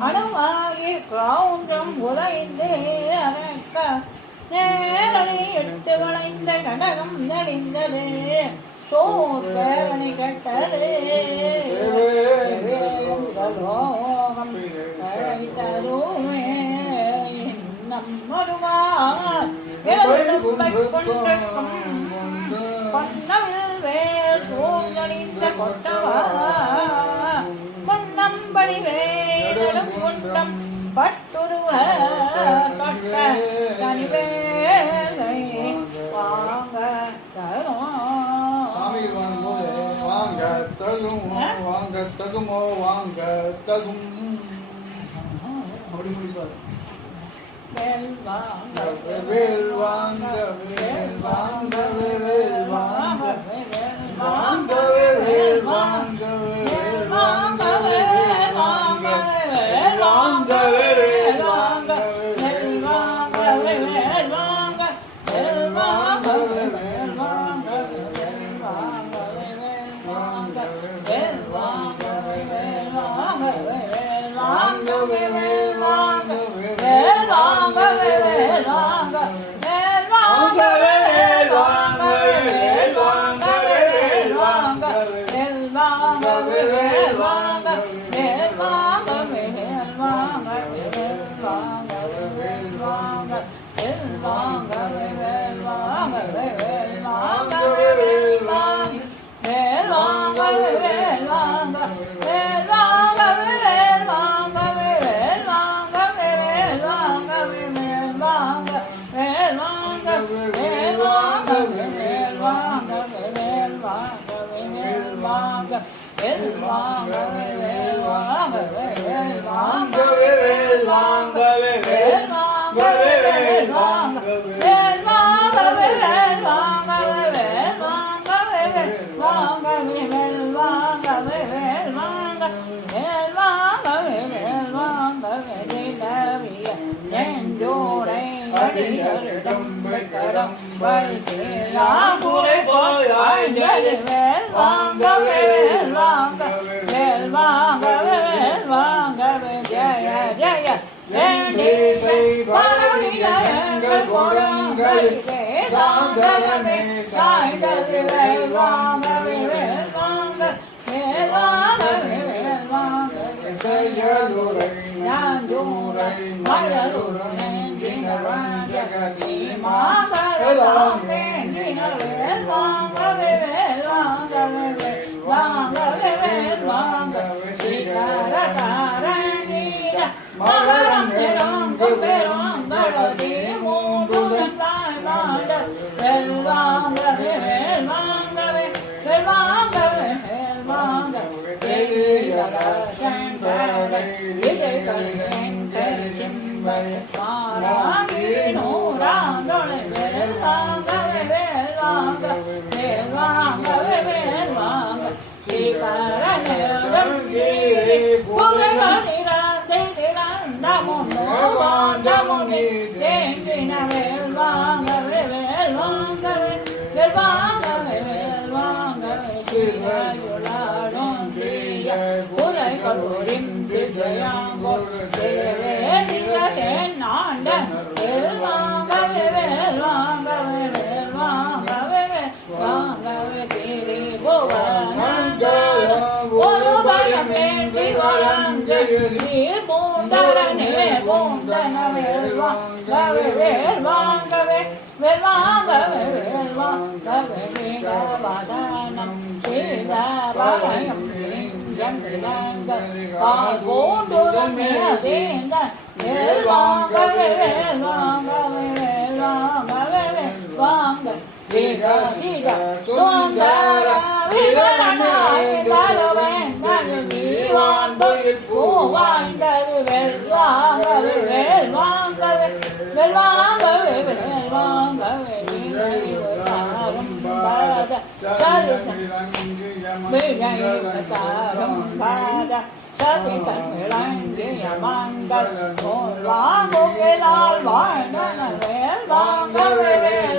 அணுவாகி கிரௌஞ்சம் உழைந்தே அரக்க நேரடி எட்டு வளைந்த கடகம் நடிந்தது சோர் பேரணி கட்டதே லோகம் தருமே நம்மருவார் பொன்னவில் வேல் சூழ்ந்த கொட்டவா பொன்னம்படி வேலும் குண்டம் பட்டுருவ தொட்ட தனிவேலை வாங்க தரும் வாங்க தகுமோ வாங்க தகும் அப்படி முடிப்பாரு. வேல் வாங்க வேல் வாங்க வேல் வாங்க வேல் வாங்க வாங்க வேல் வாங்க வேல் வாங்க வேல் வாங்க வேல் வாங்க வேல் வாங்க வேல் வாங்க வேல் வாங்க வேல் வாங்க வேல் வாங்க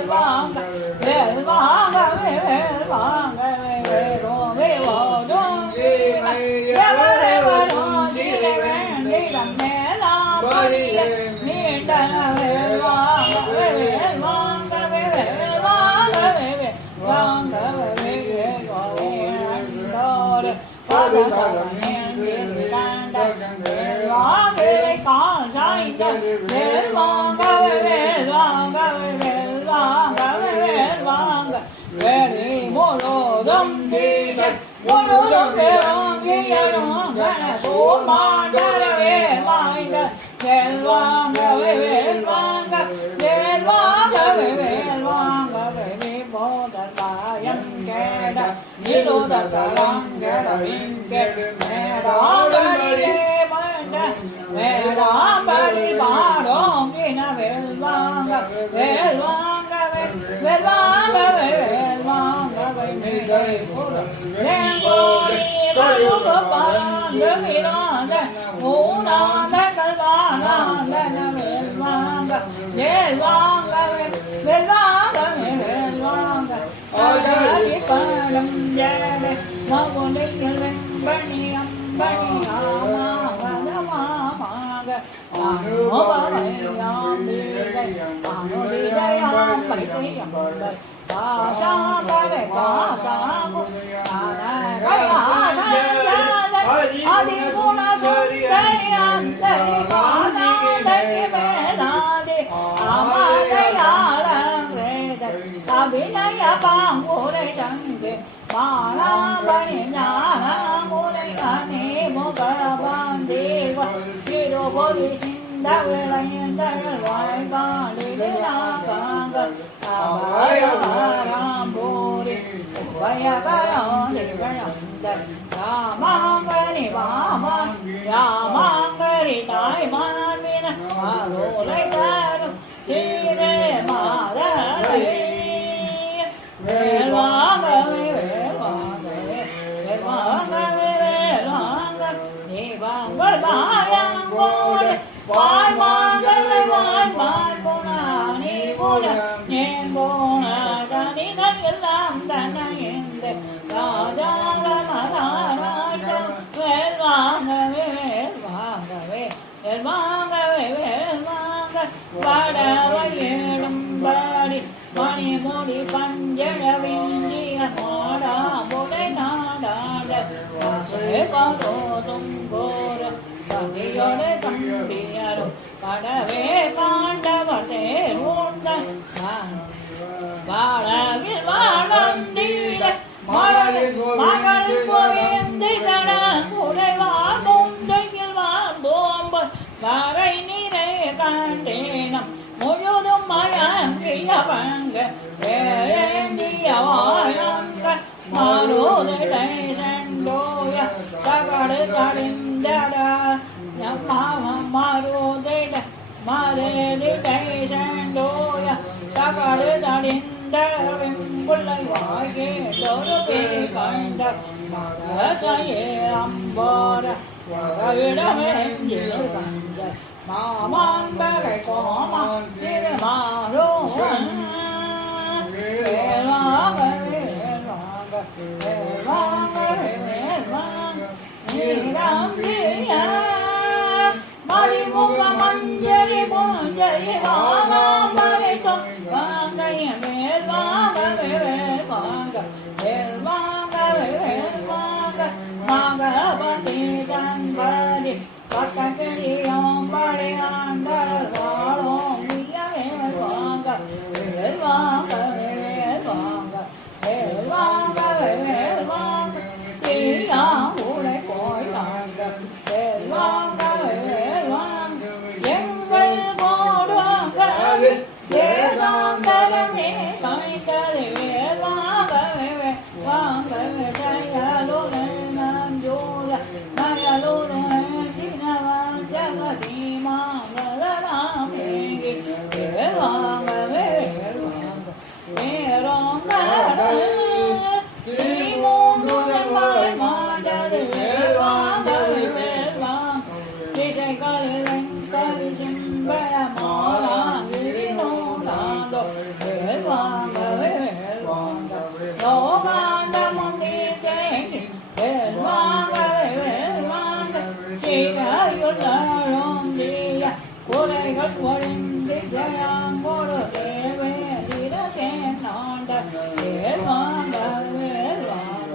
வாங்க வேலி முழுதும் வீச முழுதும் பெருங்கியரும் சூமாண்டரவே வாய்ந்த வேல்வாங்கவே வேல்வாங்க வேல்வாங்கவே வேல்வாங்கவே விபோதர் பாயம் கேட நிருதர் கலங்கட விங்கெடு மேடாங்கடியே மண்ட மேடாம்படி பாடோங்கின வேல்வாங்க வேல்வாங்கவே வேல்வாங்கவே வேல்வாங்கவே மிகை வேங்கோடி கருக பாங்க விராத மூனாத கல்வானாதன வேல்வாங்க வேல்வாங்கவே வேல்வாங்கவே வேல்வாங்க ஆடலி பாடம் ஜெய மகுனியில் வெம்பணி அம்பணி ஆமாக அபிநய பாங்குரை சங்கே மானாபணி ஞானமுனை அனே முகபாந்தேவ சிறுபொலி சிந்த விளையந்தழல் வாய்காலிலாகாங்கள் அபயராம்போரி உபயகராந்த ராமாங்கரி வாமன் ராமாங்கரி தாய்மான் வின அருளை தரும் தீரே மாதரை வேல்வாங்கவே வேல்வாங்கவே வேல்வாங்கவே வேல்வாங்க நீவாங்கள் வாயாங்கோடு வாய்மாங்கவே வாய்மான் போனா நீ போன ஏன் போன கணிதன் எல்லாம் தன்னையந்த ராஜாங்க மகாராஜம் வேல்வாங்கவே வேல்வாங்கவே வேல்வாங்கவே வேல்வாங்க வடவையேடும் பாடி மணிமொழி பஞ்சழவிந்திய நாடா முறை நாடாட கரோதும் போர பதியோட தம்பியரும் கடவே பாண்டவதே உண்டன் வாழவில் வாழந்தீர மகளில் கோவிந்தை கட உடைவார் முந்தையில் வாழ்ந்தோம்ப வரை நிறை கண்டேனம் முழுதும் மயங்கியவங்க வேந்தியவாயங்க மாறுதலை செண்டோய தகடு தடிந்தட மாறுதட மறுதிடை செண்டோய தகடு தடிந்தளவிம்புள்ளை வாயே தொழுபே கண்ட மரசையே அம்போர வரவிடமெஞ்சில் கண்ட மாமான்பகை கோமான் திருமாரோன் வேல்வாங்க வேல்வாங்க வேல்வாங்க வேல்வாங்க நீராம்பிய மதிமுக மஞ்சரி பூஞ்சரி வாங்காம்பரை வாங்கைய வேல்வாங்க வேல்வாங்க வேல்வாங்க வேல்வாங்க மகபதி தன்பதி பக்கடியோம் படையாண்டர் வாழும் வேல்வாங்க வேல்வாங்க வேல்வாங்க வேல்வாங்க வேல்வாங்க தீயா உடை போய்வாங்க வேல்வாங்க வேல்வாங்க எங்கள் போடுவாங்க தேசாந்தரமே சமைக்கலை வேல்வாங்க வேல்வாங்க செயலுரை நஞ்சோல மயலுரை ஜகதீமாங்கலராமேகி வேல்வாங்க வேல்வாங்க வேறோங்க ஸ்ரீமூந்துதல் மாண்டது வேல்வாங்க வேல்வாங்க திசைகளில் கவி சிம்பர மாறாங்கிரி நோந்தாண்டோ வேல்வாங்க வேல்வாங்க லோகாண்ட முன்னீர் தேங்கி வேல்வாங்க வேல்வாங்க சீரையுள்ளோம் தீய குறைகள் ஒழிந்து ஜயாங்கோடு தேவே திரசேனாண்ட வேல்வாங்க வேல்வாங்க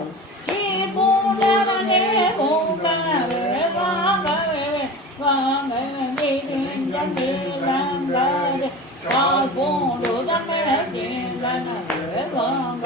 சீர்பூண்டவனே பூண்டன வேல்வாங்க வேல்வாங்க நீதிந்தீரங்காது கால் பூண்டுதமே தீந்தன வேல்வாங்க